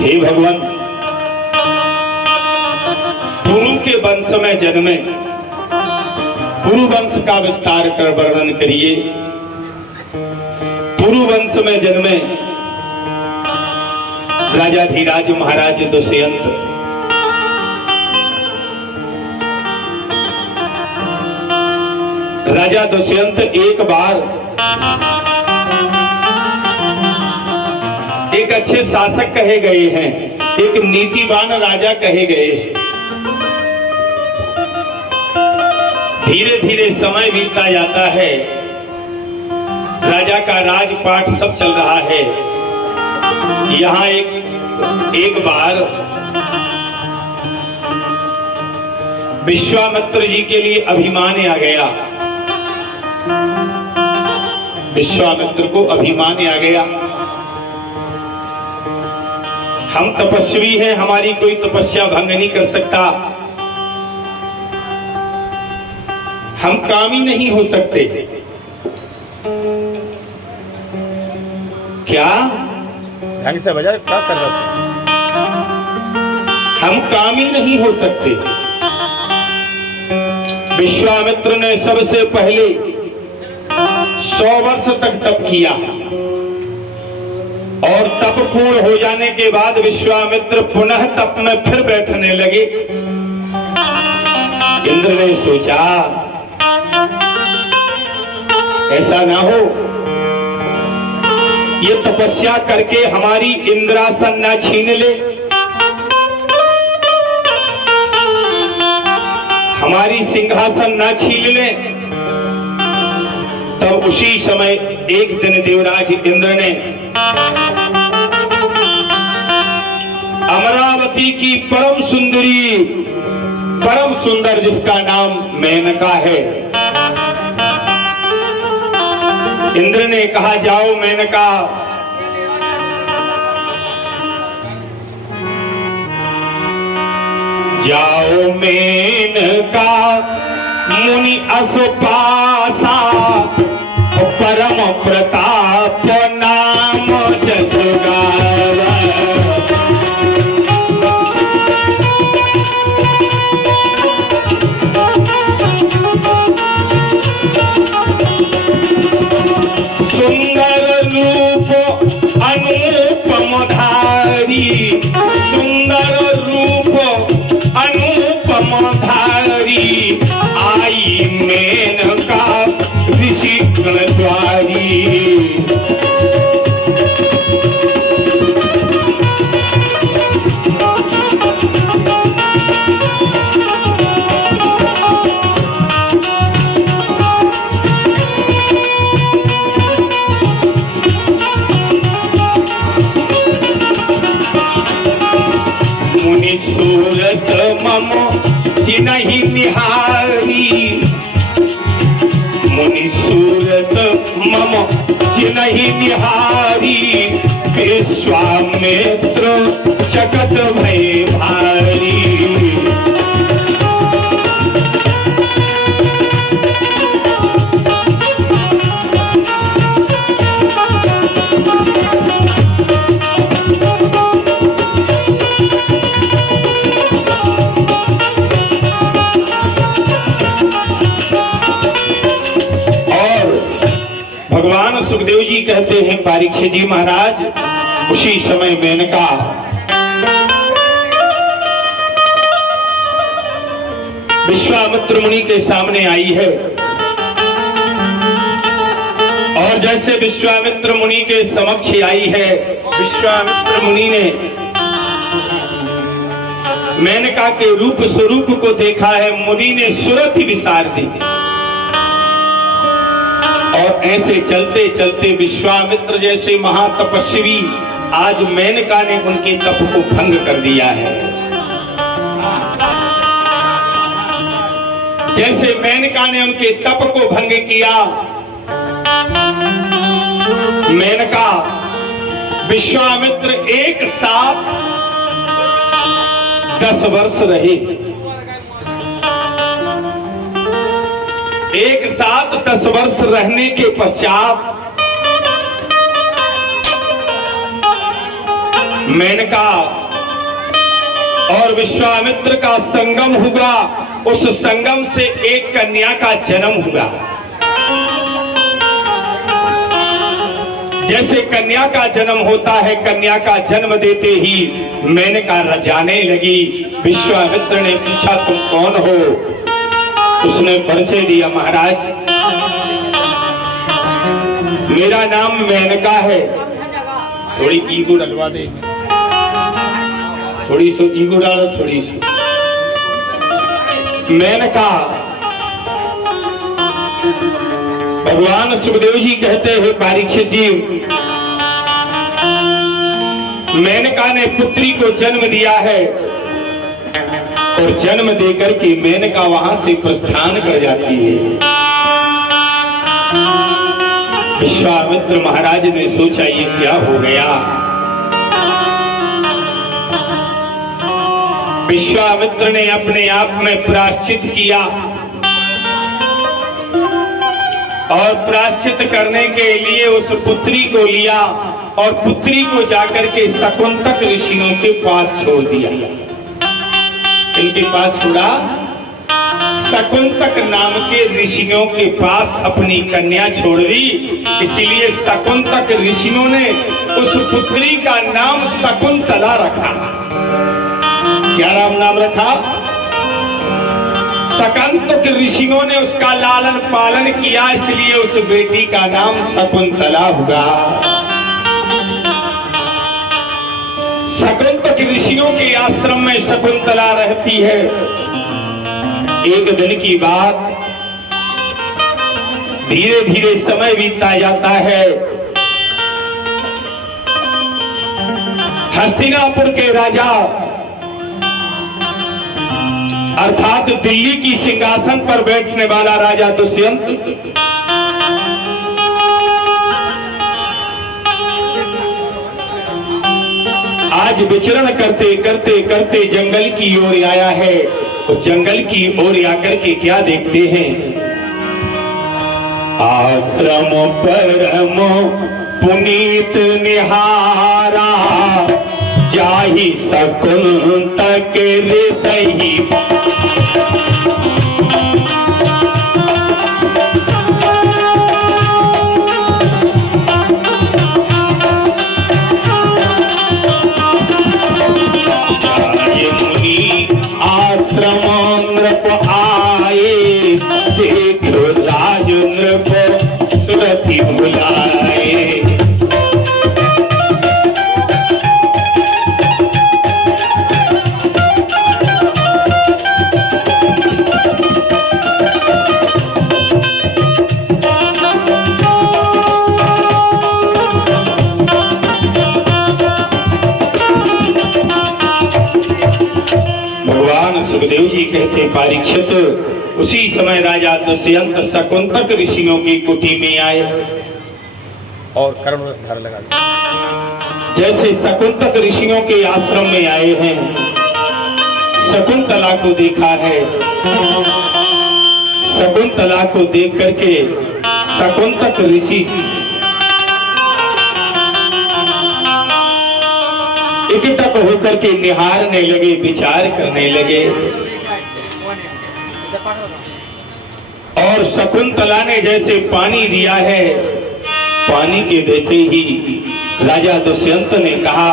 हे भगवान, पुरु के वंश में जन्मे, पुरु वंश का विस्तार कर वर्णन करिए। पुरु वंश में जन्मे राजाधिराज महाराज दुष्यंत, राजा दुष्यंत एक बार एक अच्छे शासक कहे गए हैं, एक नीतिवान राजा कहे गए हैं। धीरे धीरे समय बीतता जाता है, राजा का राजपाट सब चल रहा है। यहाँ एक बार विश्वामित्र जी के लिए अभिमान आ गया। विश्वामित्र को अभिमान आ गया, हम तपस्वी हैं, हमारी कोई तपस्या भंग नहीं कर सकता, हम कामी नहीं हो सकते। क्या ढंग से बजा, क्या कर रहे थे? हम कामी नहीं हो सकते। विश्वामित्र ने सबसे पहले 100 वर्ष तक तप किया और तप पूर्ण हो जाने के बाद विश्वामित्र पुनः तप में फिर बैठने लगे। इंद्र ने सोचा ऐसा ना हो, ये तपस्या करके हमारी इंद्रासन ना छीन ले, हमारी सिंहासन ना छीन ले। तब उसी समय एक दिन देवराज इंद्र ने अमरावती की परम सुंदरी, परम सुंदर जिसका नाम मेनका है, इंद्र ने कहा जाओ मेनका, जाओ मेनका मुनि असपासा, परम प्रताप नाम जस गावा। सुंदर रूप अनुपम धारी, सुंदर रूप अनुपम धारी, आई मेनका ऋषि गणद्वारी। सूरत मम जिनहि निहारी, मुनि सूरत मम जिनहि निहारी, विश्वामित्र जगत भय भारी। भगवान सुखदेव जी कहते हैं परीक्षित जी महाराज, उसी समय मेनका विश्वामित्र मुनि के सामने आई है और जैसे विश्वामित्र मुनि के समक्ष आई है, विश्वामित्र मुनि ने मेनका के रूप स्वरूप को देखा है। मुनि ने सुरत ही विसार दी और ऐसे चलते चलते विश्वामित्र जैसे महातपस्वी आज मेनका ने उनके तप को भंग कर दिया है। जैसे मेनका ने उनके तप को भंग किया, मेनका विश्वामित्र एक साथ 10 वर्ष रहे। एक साथ 10 वर्ष रहने के पश्चात मेनका और विश्वामित्र का संगम हुआ। उस संगम से एक कन्या का जन्म हुआ। जैसे कन्या का जन्म होता है, कन्या का जन्म देते ही मेनका रजाने लगी। विश्वामित्र ने पूछा तुम कौन हो? उसने परिचय दिया, महाराज मेरा नाम मेनका है। थोड़ी ईगो डलवा दे, थोड़ी सो ईगो डालो, थोड़ी सी। मेनका, भगवान सुखदेव जी कहते हैं परीक्षित जी, मेनका ने पुत्री को जन्म दिया है और जन्म देकर के मेनका वहां से प्रस्थान कर जाती है। विश्वामित्र महाराज ने सोचा ये क्या हो गया। विश्वामित्र ने अपने आप में प्रायश्चित किया और प्रायश्चित करने के लिए उस पुत्री को लिया और पुत्री को जाकर के शकुंतक ऋषियों के पास छोड़ दिया। इनके पास छोड़ा, शकुंतक नाम के ऋषियों के पास अपनी कन्या छोड़ दी। इसलिए शकुंतक ऋषियों ने उस पुत्री का नाम शकुंतला रखा। क्या नाम रखा? शकुंतक ऋषियों ने उसका लालन पालन किया, इसलिए उस बेटी का नाम शकुंतला हुआ। शकुंतक ऋषियों के आश्रम में शकुंतला रहती है। एक दिन की बात, धीरे धीरे समय बीतता जाता है। हस्तिनापुर के राजा अर्थात दिल्ली की सिंहासन पर बैठने वाला राजा दुष्यंत आज विचरण करते करते करते जंगल की ओर आया है। उस जंगल की ओर आकर के क्या देखते हैं? आश्रम परम पुनीत निहारा, जाहि शकुंतक ऋषि। सुखदेव जी कहते परीक्षित, उसी समय राजा दुष्यंत शकुंतक ऋषियों की कुटी में आए और कर्म रस धार लगा दिया। जैसे शकुंतक ऋषियों के आश्रम में आए हैं, शकुंतला को देखा है। शकुंतला को देख करके शकुंतक ऋषि एकटक होकर के निहारने लगे, विचार करने लगे। और शकुंतला ने जैसे पानी दिया है, पानी के देते ही राजा दुष्यंत ने कहा,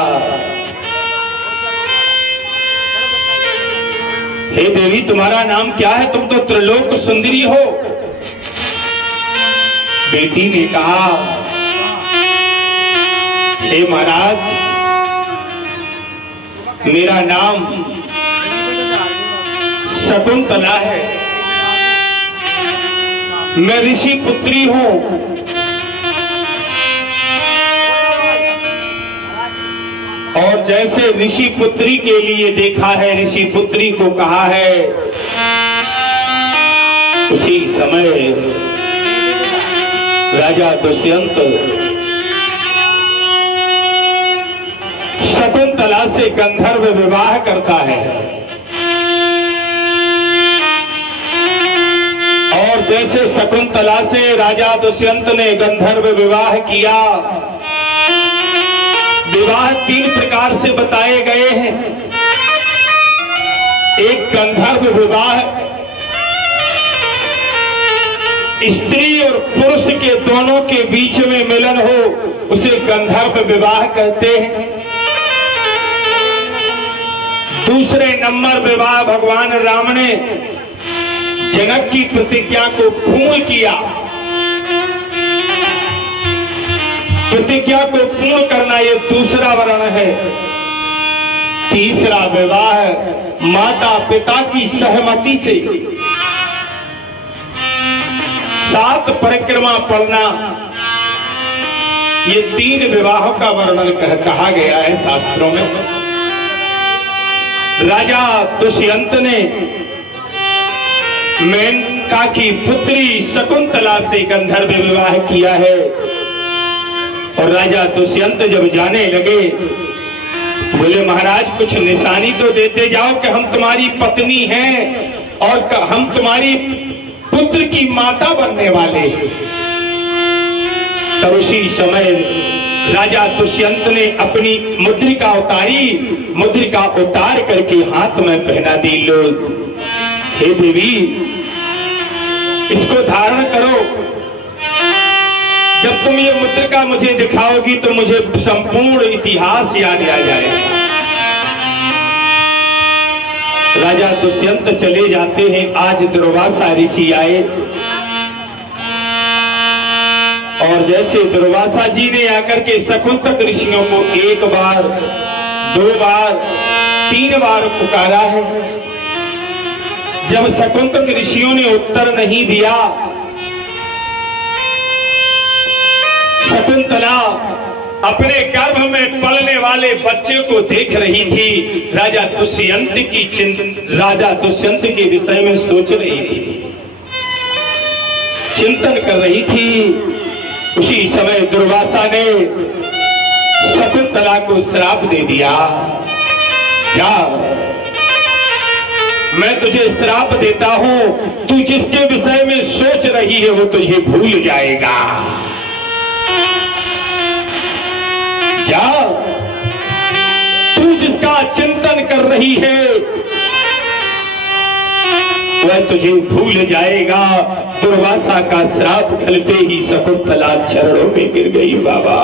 हे देवी तुम्हारा नाम क्या है? तुम तो त्रिलोक सुंदरी हो। बेटी ने कहा, हे महाराज मेरा नाम शकुंतला है, मैं ऋषि पुत्री हूं। और जैसे ऋषि पुत्री के लिए देखा है, ऋषि पुत्री को कहा है, उसी समय राजा दुष्यंत शकुंतला से गंधर्व विवाह करता है। और जैसे शकुंतला से राजा दुष्यंत ने गंधर्व विवाह किया, विवाह 3 प्रकार से बताए गए हैं। एक गंधर्व विवाह, स्त्री और पुरुष के दोनों के बीच में मिलन हो उसे गंधर्व विवाह कहते हैं। दूसरे नंबर विवाह भगवान राम ने जनक की प्रतिज्ञा को पूर्ण किया। प्रतिज्ञा को पूर्ण करना ये दूसरा वर्ण है। तीसरा विवाह माता पिता की सहमति से 7 परिक्रमा पढ़ना, ये 3 विवाहों का वर्णन कहा गया है शास्त्रों में। राजा दुष्यंत ने मेनका की पुत्री शकुंतला से गंधर्व विवाह किया है। और राजा दुष्यंत जब जाने लगे, बोले महाराज कुछ निशानी तो देते जाओ कि हम तुम्हारी पत्नी हैं और हम तुम्हारी पुत्र की माता बनने वाले हैं। तब उसी समय राजा दुष्यंत ने अपनी मुद्रिका उतारी, मुद्रिका उतार करके हाथ में पहना दी। लो हे देवी, इसको धारण करो। जब तुम ये मुद्रिका मुझे दिखाओगी तो मुझे संपूर्ण इतिहास याद आ जाएगा। राजा दुष्यंत चले जाते हैं। आज दुर्वासा ऋषि आए और जैसे दुर्वासा जी ने आकर के शकुंतक ऋषियों को 1 बार 2 बार 3 बार पुकारा है। जब शकुंतक ऋषियों ने उत्तर नहीं दिया, शकुंतला अपने गर्भ में पलने वाले बच्चे को देख रही थी। राजा दुष्यंत के विषय में सोच रही थी, चिंतन कर रही थी। उसी समय दुर्वासा ने शकुंतला को श्राप दे दिया, जा मैं तुझे श्राप देता हूं, तू जिसके विषय में सोच रही है वो तुझे भूल जाएगा। जा, तू जिसका चिंतन कर रही है वह तुझे भूल जाएगा। दुर्वासा का श्राप गलते ही शकुंतला चरणों में गिर गई। बाबा,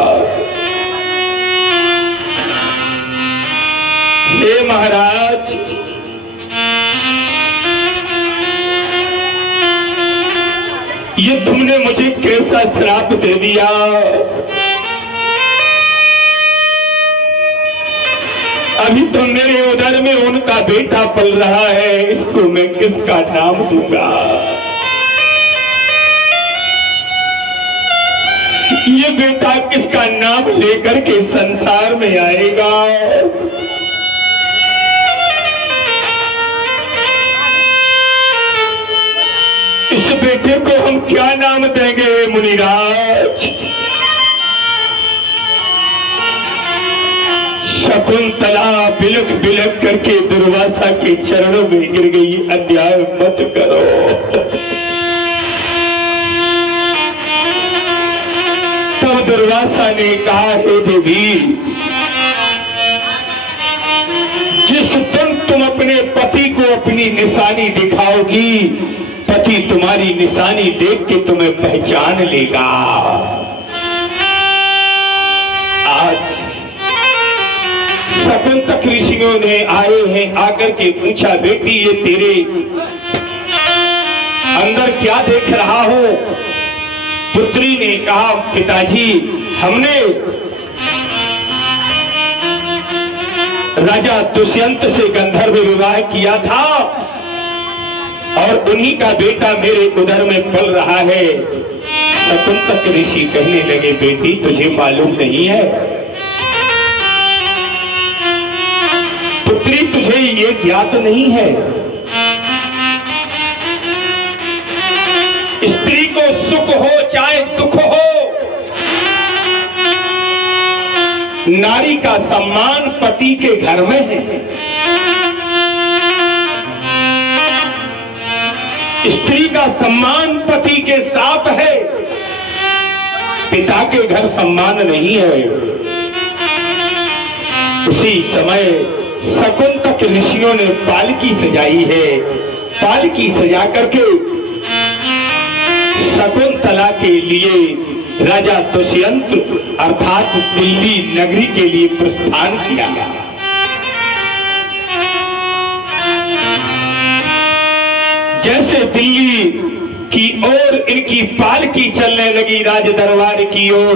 हे महाराज, ये तुमने मुझे कैसा श्राप दे दिया। अभी तो मेरे उदर में उनका बेटा पल रहा है, इसको मैं किसका नाम दूंगा। ये बेटा किसका नाम लेकर के संसार में आएगा। इस बेटे को हम क्या नाम देंगे मुनिराज। शकुंतला बिलख बिलख करके दुर्वासा के चरणों में गिर गई। अन्याय मत करो। तब दुर्वासा ने कहा, हे देवी, जिस दिन तुम अपने पति को अपनी निशानी दिखाओगी, पति तुम्हारी निशानी देख के तुम्हें पहचान लेगा। आज शकुंतक ऋषियों ने आए हैं, आकर के पूछा, बेटी ये तेरे अंदर क्या देख रहा हो। पुत्री ने कहा, पिताजी हमने राजा दुष्यंत से गंधर्व विवाह किया था और उन्हीं का बेटा मेरे उदर में पल रहा है। शकुंतक ऋषि कहने लगे, बेटी तुझे मालूम नहीं है, पुत्री तुझे ये ज्ञात नहीं है, स्त्री को सुख हो चाहे दुख हो, नारी का सम्मान पति के घर में है। स्त्री का सम्मान पति के साथ है, पिता के घर सम्मान नहीं है। उसी समय शकुंतक ऋषियों ने पालकी सजाई है। पालकी सजा करके शकुंतला के लिए राजा दुष्यंत अर्थात दिल्ली नगरी के लिए प्रस्थान किया। जैसे दिल्ली की ओर इनकी पालकी चलने लगी राज दरबार की ओर,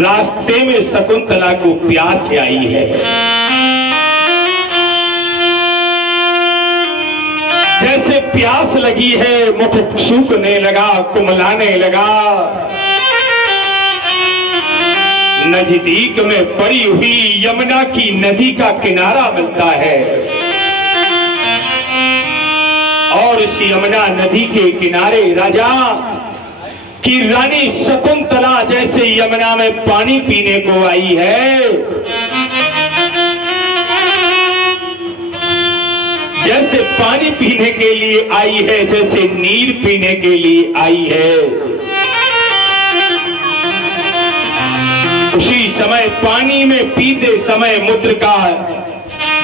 रास्ते में शकुंतला को प्यास आई है। जैसे प्यास लगी है, मुख सूखने लगा, कुमलाने लगा। नजदीक में पड़ी हुई यमुना की नदी का किनारा मिलता है और इस यमुना नदी के किनारे राजा की रानी शकुंतला जैसे यमुना में पानी पीने को आई है, जैसे पानी पीने के लिए आई है, जैसे नीर पीने के लिए आई है, उसी समय पानी में पीते समय मूत्र का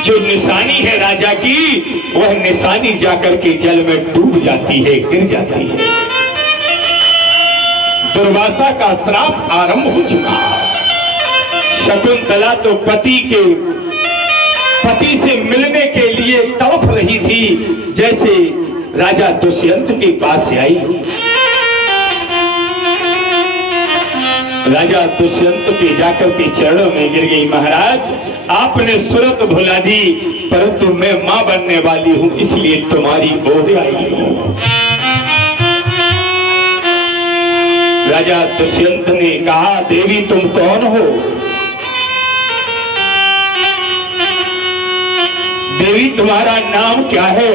जो निशानी है राजा की, वह निशानी जाकर के जल में डूब जाती है, गिर जाती है। दुर्वासा का श्राप आरंभ हो चुका। शकुंतला तो पति से मिलने के लिए तड़प रही थी, जैसे राजा दुष्यंत के पास आई। राजा दुष्यंत के जाकर के चरणों में गिर गई। महाराज, आपने सूरत भुला दी, परंतु मैं मां बनने वाली हूं, इसलिए तुम्हारी ओर आई हूं। राजा दुष्यंत ने कहा, देवी तुम कौन हो? देवी तुम्हारा नाम क्या है?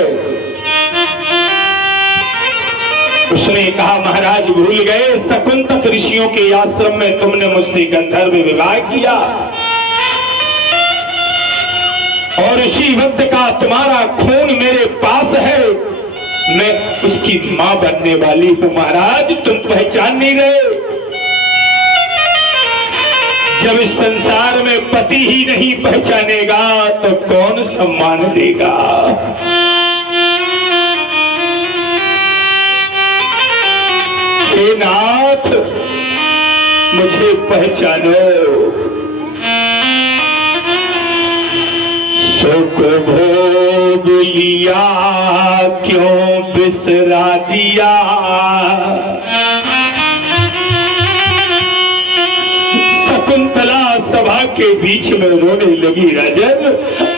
उसने कहा, महाराज भूल गए, शकुंतक ऋषियों के आश्रम में तुमने मुझसे गंधर्व विवाह किया और इसी वक्त का तुम्हारा खून मेरे पास है, मैं उसकी मां बनने वाली हूं। महाराज तुम पहचान नहीं रहे। जब इस संसार में पति ही नहीं पहचानेगा तो कौन सम्मान देगा? हे नाथ, मुझे पहचानो। सुख भोग लिया क्यों बिसरा दिया, शकुंतला सभा के बीच में रोने लगी। राजन,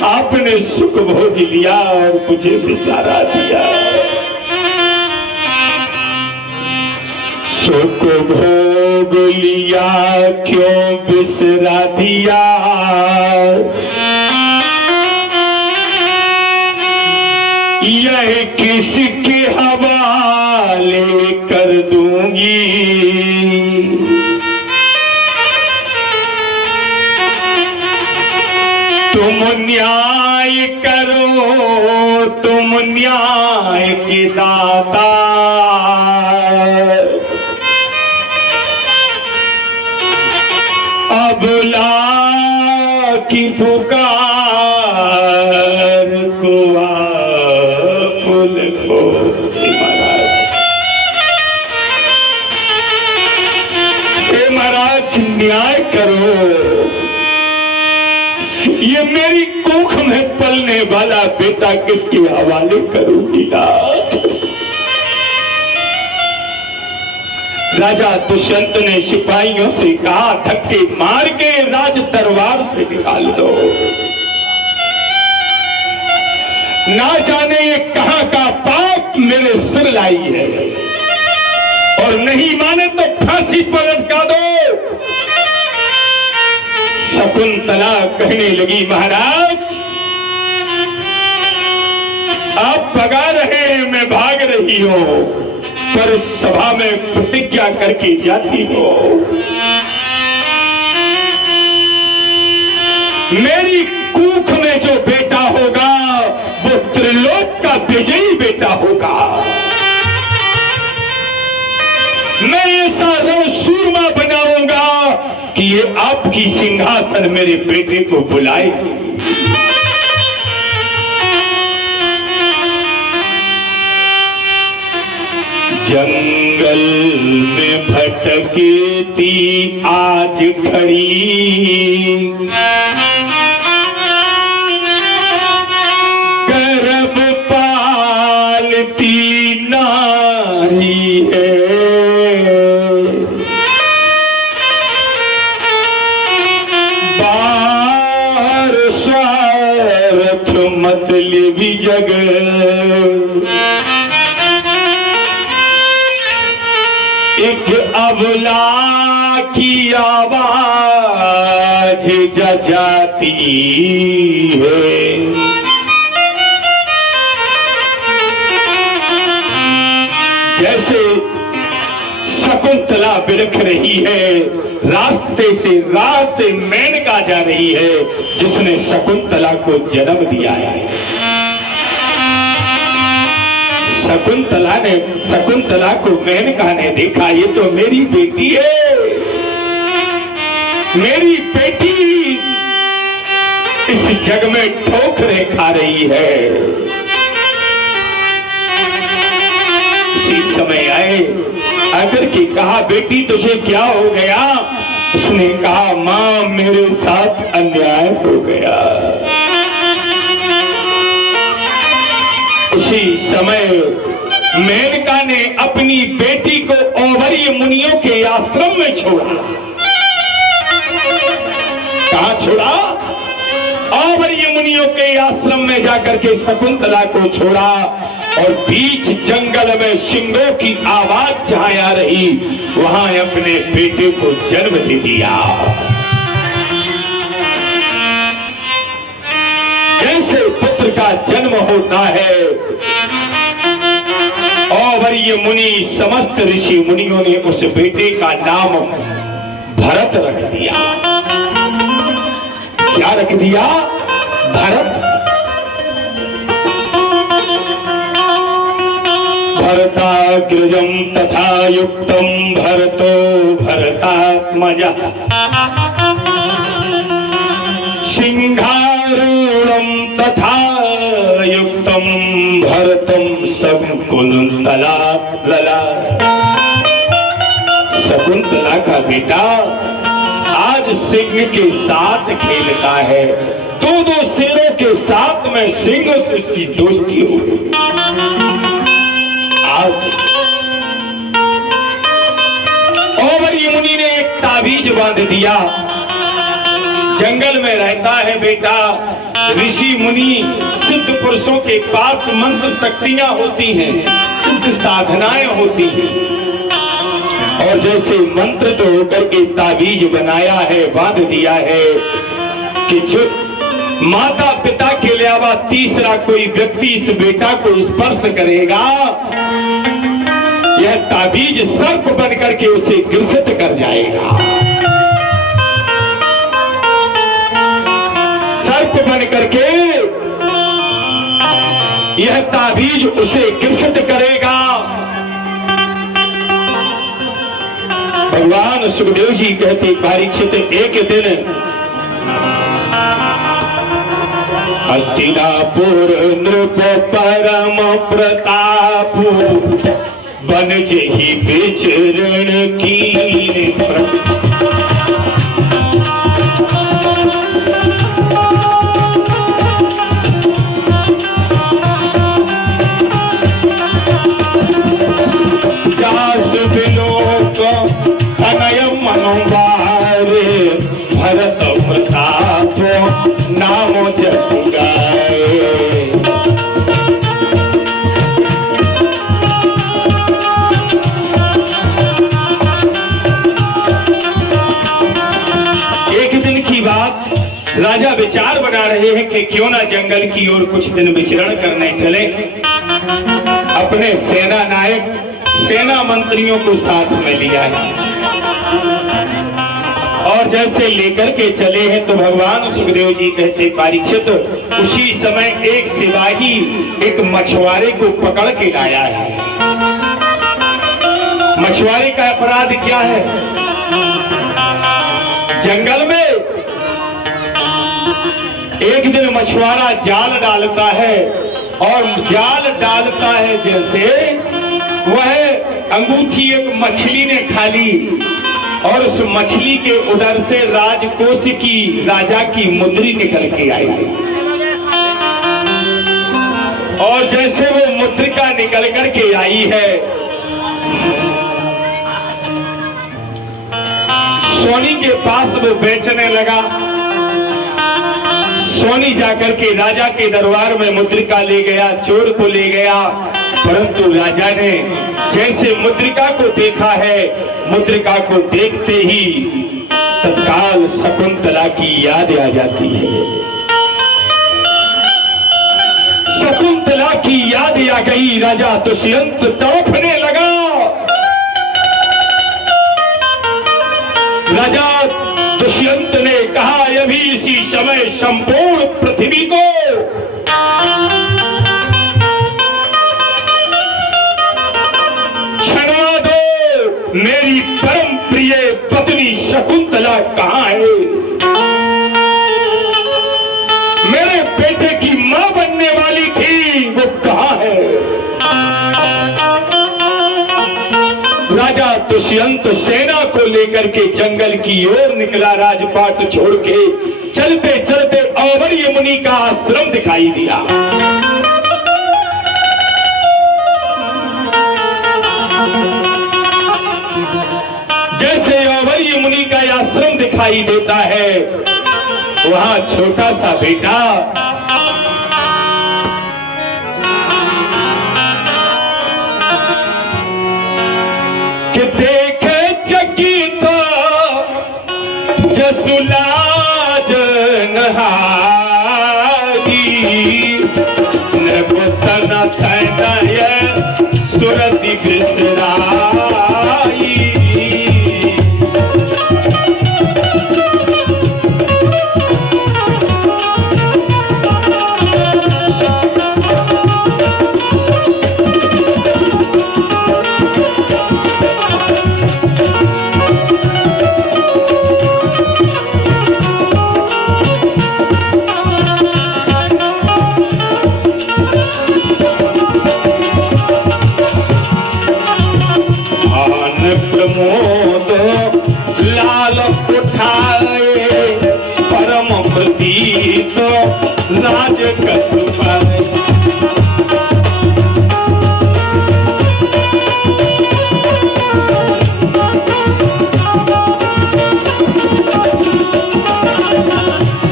आपने सुख भोग लिया और मुझे बिसरा दिया। सुख भोग लिया क्यों बिसरा दिया, यह किसके हवाले कर दूंगी। तुम न्याय करो, तुम न्याय के दाता, अबला की पुकार को पुल को। महाराज, हे महाराज न्याय करो, ये मेरी कोख में पलने वाला बेटा किसके हवाले करूंगी नाथ? राजा दुष्यंत ने सिपाहियों से कहा, धक्के मार के राज दरबार से निकाल दो। ना जाने ये कहां का पाप मेरे सिर लाई है, और नहीं माने तो फांसी पर लटका दो। शकुंतला कहने लगी, महाराज आप भगा रहे हैं, मैं भाग रही हूं, पर सभा में प्रतिज्ञा करके जाती हो। मेरी कूख में जो बेटा होगा वो त्रिलोक का विजयी बेटा होगा। मैं ऐसा रणसूरमा बनाऊंगा कि ये आपकी सिंहासन मेरे बेटे को बुलाए। जंगल में भटकती आज खड़ी, गर्भ पालती नारी है। बाहर स्वार्थ मतलबी जगह, एक अबला की आवाज जाती है। जैसे शकुंतला बिलख रही है, रास्ते से राह से मेनका जा रही है जिसने शकुंतला को जन्म दिया है। शकुंतला को मेनका ने देखा, ये तो मेरी बेटी है, मेरी बेटी इस जग में ठोकरें खा रही है। उसी समय आए आकर के कहा, बेटी तुझे क्या हो गया? उसने कहा, मां मेरे साथ अन्याय हो गया। उसी समय मेनका ने अपनी बेटी को औवर्य मुनियों के आश्रम में छोड़ा। कहां छोड़ा? औवर्य मुनियों के आश्रम में जाकर के शकुंतला को छोड़ा और बीच जंगल में सिंहों की आवाज जहां आ रही, वहां अपने बेटे को जन्म दे दिया। जैसे पुत्र का जन्म होता है, औवर्य मुनि समस्त ऋषि मुनियों ने उस बेटे का नाम भरत रख दिया। क्या रख दिया? भरत। भरताग्रजं तथा युक्तं भरतो भरतात्मजः, सिंहारूढ़ं तथा युक्तं भरतं शकुंतला लला। शकुंतला का बेटा आज सिंह के साथ खेलता है। दो शेरों के साथ में सिंह से उसकी दोस्ती हो गई। आज औवर्य मुनि ने एक ताबीज बांध दिया। जंगल में रहता है बेटा, ऋषि मुनि सिद्ध पुरुषों के पास मंत्र शक्तियां होती हैं, सिद्ध साधनाएं होती हैं। और जैसे मंत्र तो होकर के ताबीज बनाया है, बांध दिया है कि जो माता पिता के अलावा तीसरा कोई व्यक्ति इस बेटा को स्पर्श करेगा, यह ताबीज सर्प बन करके उसे ग्रसित कर जाएगा। सर्प बन करके यह ताबीज उसे ग्रसित करेगा। भगवान सुखदेव जी कहते परीक्षित, एक दिन हस्तिनापुर नृप परम प्रताप, बन जही विचरण की। तनय मनोवारे भरत प्रताप नाम जस गाए। एक दिन की बात, राजा विचार बना रहे हैं कि क्यों ना जंगल की ओर कुछ दिन विचरण करने चले। अपने सेना नायक, सेना मंत्रियों को साथ में लिया है और जैसे लेकर के चले हैं तो भगवान सुखदेव जी कहते परीक्षित, उसी समय एक सिपाही एक मछुआरे को पकड़ के लाया है। मछुआरे का अपराध क्या है? जंगल में एक दिन मछुआरा जाल डालता है और जाल डालता है जैसे वह अंगूठी एक मछली ने खा ली और उस मछली के उदर से राजकोष की राजा की मुद्री निकल के आई और जैसे वो मुद्रिका निकल करके आई है, सोनी के पास वो बेचने लगा। सोनी जाकर के राजा के दरबार में मुद्रिका ले गया, चोर को ले गया, परंतु राजा ने जैसे मुद्रिका को देखा है, मुद्रिका को देखते ही तत्काल शकुंतला की याद आ जाती है। शकुंतला की याद आ गई, राजा दुष्यंत तड़पने लगा। राजा दुष्यंत ने कहा, अभी इसी समय संपूर्ण पृथ्वी को छुड़वा दो, मेरी परम प्रिय पत्नी शकुंतला कहाँ है? मेरे बेटे की मां बनने वाली थी, वो कहाँ है? राजा दुष्यंत सेना को लेकर के जंगल की ओर निकला, राजपाट छोड़ के। चलते चलते औवर्य मुनि का आश्रम दिखाई दिया। जैसे औवर्य मुनि का आश्रम दिखाई देता है, वहां छोटा सा बेटा कि देखे चकित जसुलाज नहारी, नृगोतन तनय सुरति बिसराई। प्रमोद लाल उठाए, परम प्रतीत राज कस पाए।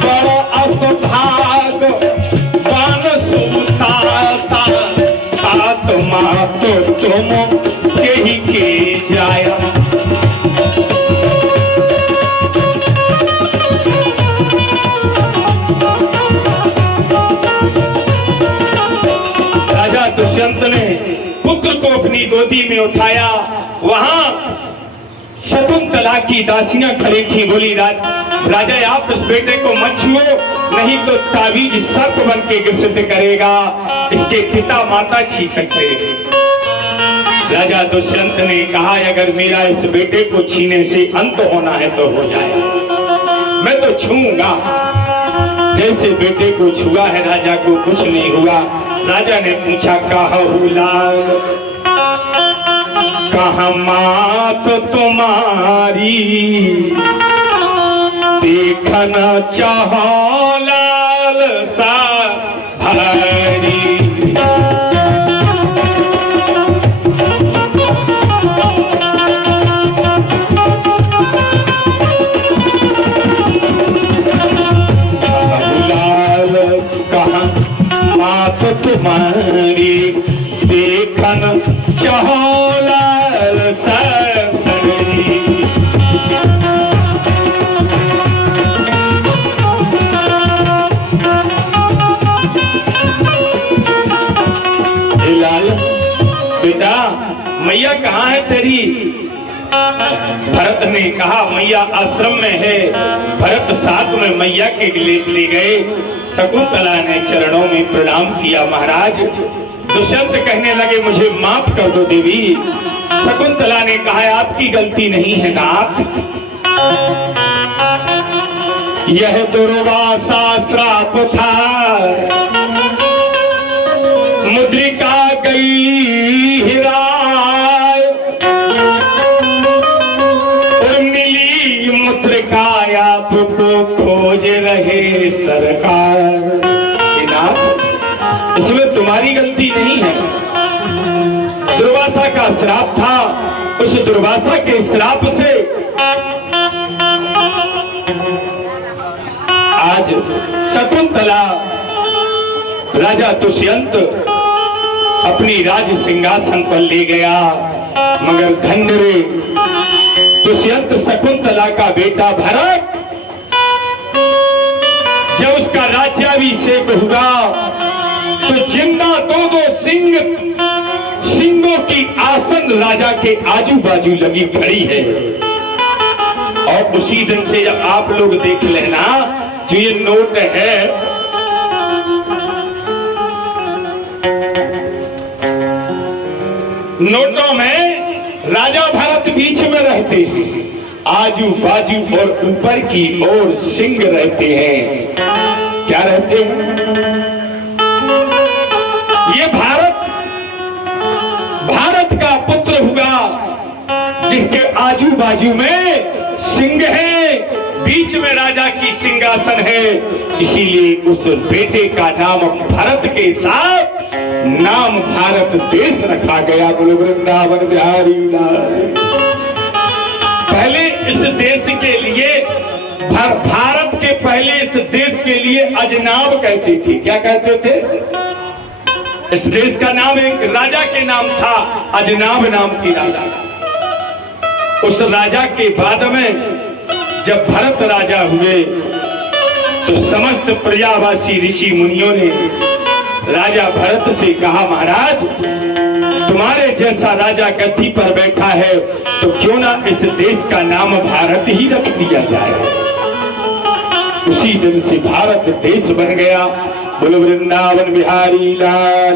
बड़ो असभाग वन सुसाता, सात मात तुम कही के जाया। राजा दुष्यंत ने पुत्र को अपनी गोदी में उठाया। वहां शकुंतला की दासियां खड़ी थी। बोली, राजा आप इस बेटे को मत छुओ, नहीं तो ताबीज सर्प बन के ग्रसित करेगा, इसके पिता माता छी सकते हैं। राजा दुष्यंत ने कहा, अगर मेरा इस बेटे को छीने से अंत होना है तो हो जाए, मैं तो छूंगा। जैसे बेटे को छुआ है, राजा को कुछ नहीं हुआ। राजा ने पूछा, कहू लाल कहाँ मात तुम्हारी, देखना चाहो लाल सा भारी। मात तुम्हारी देखन चहोलाल सरी। लाल बेटा, मैया कहाँ है तेरी? भरत ने कहा, मैया आश्रम में है। भरत साथ में मैया के लिए ले गए। शकुंतला ने चरणों में प्रणाम किया, महाराज दुष्यंत कहने लगे मुझे माफ कर दो देवी। शकुंतला ने कहा आपकी गलती नहीं है नाथ, यह दुर्वासा श्राप था, मुद्रिका गई हिराय और मिली मुद्रिका आपको खोज रहे सरकार। इसमें तुम्हारी गलती नहीं है, दुर्वासा का श्राप था। उस दुर्वासा के श्राप से आज शकुंतला राजा दुष्यंत अपनी राज सिंहासन पर ले गया, मगर धन्य रे दुष्यंत शकुंतला का बेटा भरत जब उसका राज्याभिषेक हुआ तो जिंदा दो सिंगों की आसन राजा के आजू बाजू लगी खड़ी है। और उसी दिन से आप लोग देख लेना, जो ये नोट है नोटों में राजा भरत बीच में रहते हैं, आजू बाजू और ऊपर की ओर सिंह रहते हैं। क्या रहते हैं? ये भारत का पुत्र हुआ जिसके आजू बाजू में सिंह है, बीच में राजा की सिंहासन है, इसीलिए उस बेटे का नाम भरत के साथ नाम भारत देश रखा गया। बोलो वृंदावन बिहारी लाल। पहले इस देश के लिए भारत के पहले इस देश के लिए अजनाब कहते थे। क्या कहते थे? इस देश का नाम एक राजा के नाम था, अजनाब नाम की राजा। उस राजा के बाद में जब भरत राजा हुए तो समस्त प्रजावासी ऋषि मुनियों ने राजा भरत से कहा महाराज तुम्हारे जैसा राजा गद्दी पर बैठा है तो क्यों ना इस देश का नाम भारत ही रख दिया जाए। उसी दिन से भारत देश बन गया। बोलो वृंदावन बिहारी लाल।